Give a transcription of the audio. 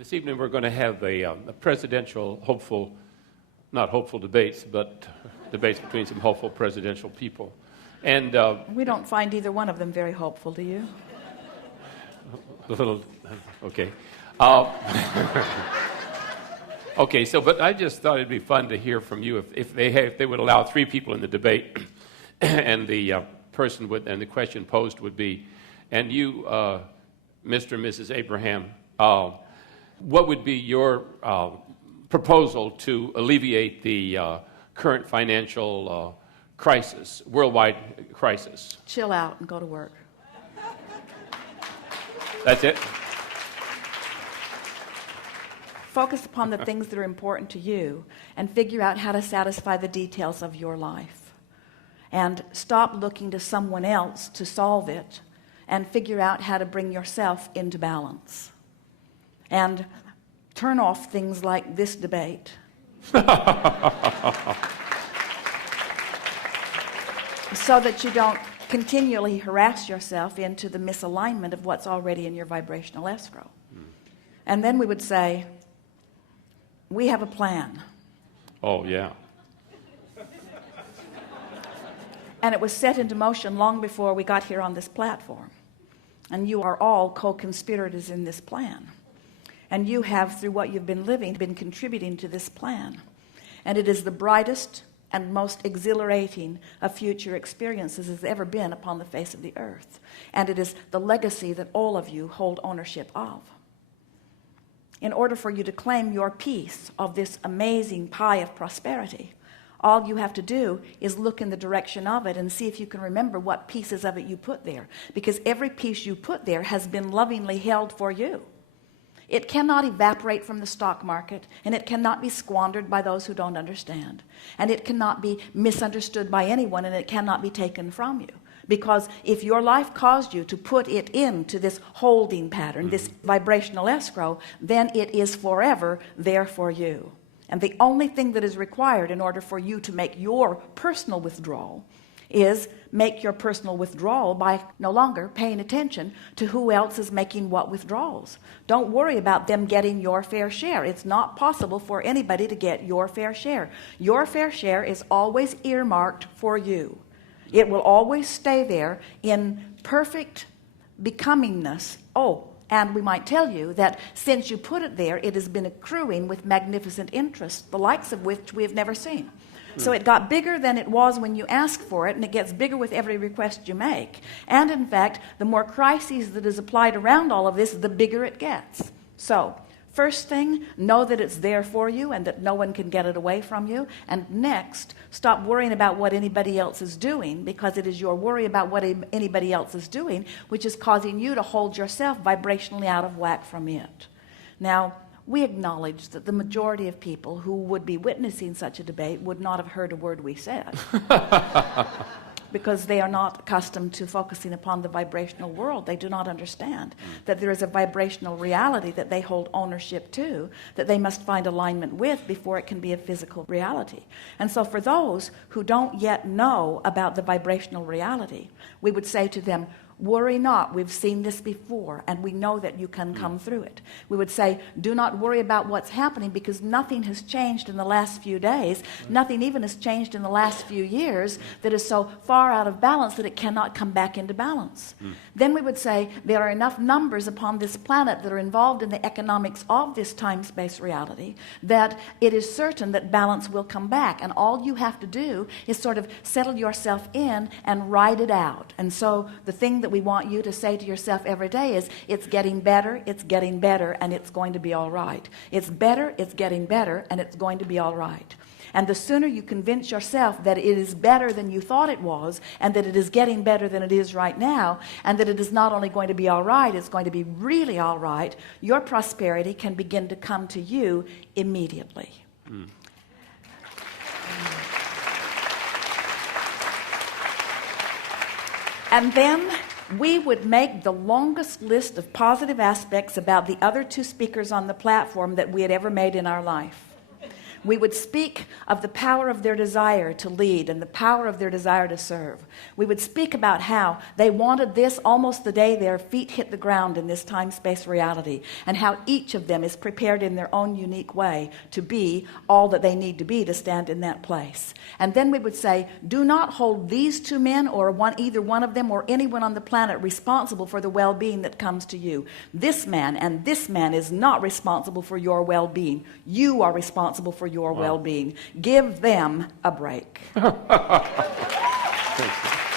This evening we're going to have a presidential hopeful, not hopeful debates, but debates between some hopeful presidential people. And we don't find either one of them very hopeful, do you? A little, okay. Okay, so but I just thought it'd be fun to hear from you if they would allow three people in the debate, and the person would, and the question posed would be, and you, Mr. and Mrs. Abraham, what would be your proposal to alleviate the current financial crisis, worldwide crisis? Chill out and go to work. That's it? Focus upon the things that are important to you and figure out how to satisfy the details of your life. And stop looking to someone else to solve it and figure out how to bring yourself into balance. And turn off things like this debate. So that you don't continually harass yourself into the misalignment of what's already in your vibrational escrow. And then we would say, we have a plan. Oh, yeah. And it was set into motion long before we got here on this platform. And you are all co-conspirators in this plan. And you have, through what you've been living, been contributing to this plan. And it is the brightest and most exhilarating of future experiences has ever been upon the face of the earth. And it is the legacy that all of you hold ownership of. In order for you to claim your piece of this amazing pie of prosperity, all you have to do is look in the direction of it and see if you can remember what pieces of it you put there. Because every piece you put there has been lovingly held for you. It cannot evaporate from the stock market, and it cannot be squandered by those who don't understand. And it cannot be misunderstood by anyone, and it cannot be taken from you. Because if your life caused you to put it into this holding pattern, this vibrational escrow, then it is forever there for you. And the only thing that is required in order for you to make your personal withdrawal is make your personal withdrawal by no longer paying attention to who else is making what withdrawals. Don't worry about them getting your fair share. It's not possible for anybody to get your fair share. Your fair share is always earmarked for you. It will always stay there in perfect becomingness. Oh, and we might tell you that since you put it there, it has been accruing with magnificent interest, the likes of which we have never seen. So it got bigger than it was when you ask for it, and it gets bigger with every request you make. And in fact, the more crises that is applied around all of this, the bigger it gets. So first thing, know that it's there for you and that no one can get it away from you. And next, stop worrying about what anybody else is doing, because it is your worry about what anybody else is doing which is causing you to hold yourself vibrationally out of whack from it. Now, we acknowledge that the majority of people who would be witnessing such a debate would not have heard a word we said. Because they are not accustomed to focusing upon the vibrational world. They do not understand that there is a vibrational reality that they hold ownership to, that they must find alignment with before it can be a physical reality. And so for those who don't yet know about the vibrational reality, we would say to them, worry not, we've seen this before, and we know that you can come through it. We would say, do not worry about what's happening, because nothing has changed in the last few days. Nothing even has changed in the last few years that is so far out of balance that it cannot come back into balance. Then we would say, there are enough numbers upon this planet that are involved in the economics of this time-space reality that it is certain that balance will come back. And all you have to do is sort of settle yourself in and ride it out. And so the thing that we want you to say to yourself every day is, it's getting better, and it's going to be all right. It's better, it's getting better, and it's going to be all right. And the sooner you convince yourself that it is better than you thought it was, and that it is getting better than it is right now, and that it is not only going to be all right, it's going to be really all right, your prosperity can begin to come to you immediately. And then we would make the longest list of positive aspects about the other two speakers on the platform that we had ever made in our life. We would speak of the power of their desire to lead and the power of their desire to serve. We would speak about how they wanted this almost the day their feet hit the ground in this time-space reality, and how each of them is prepared in their own unique way to be all that they need to be to stand in that place. And then we would say, do not hold these two men or either one of them or anyone on the planet responsible for the well-being that comes to you. This man and this man is not responsible for your well-being. You are responsible for your well-being. Give them a break. Thank you.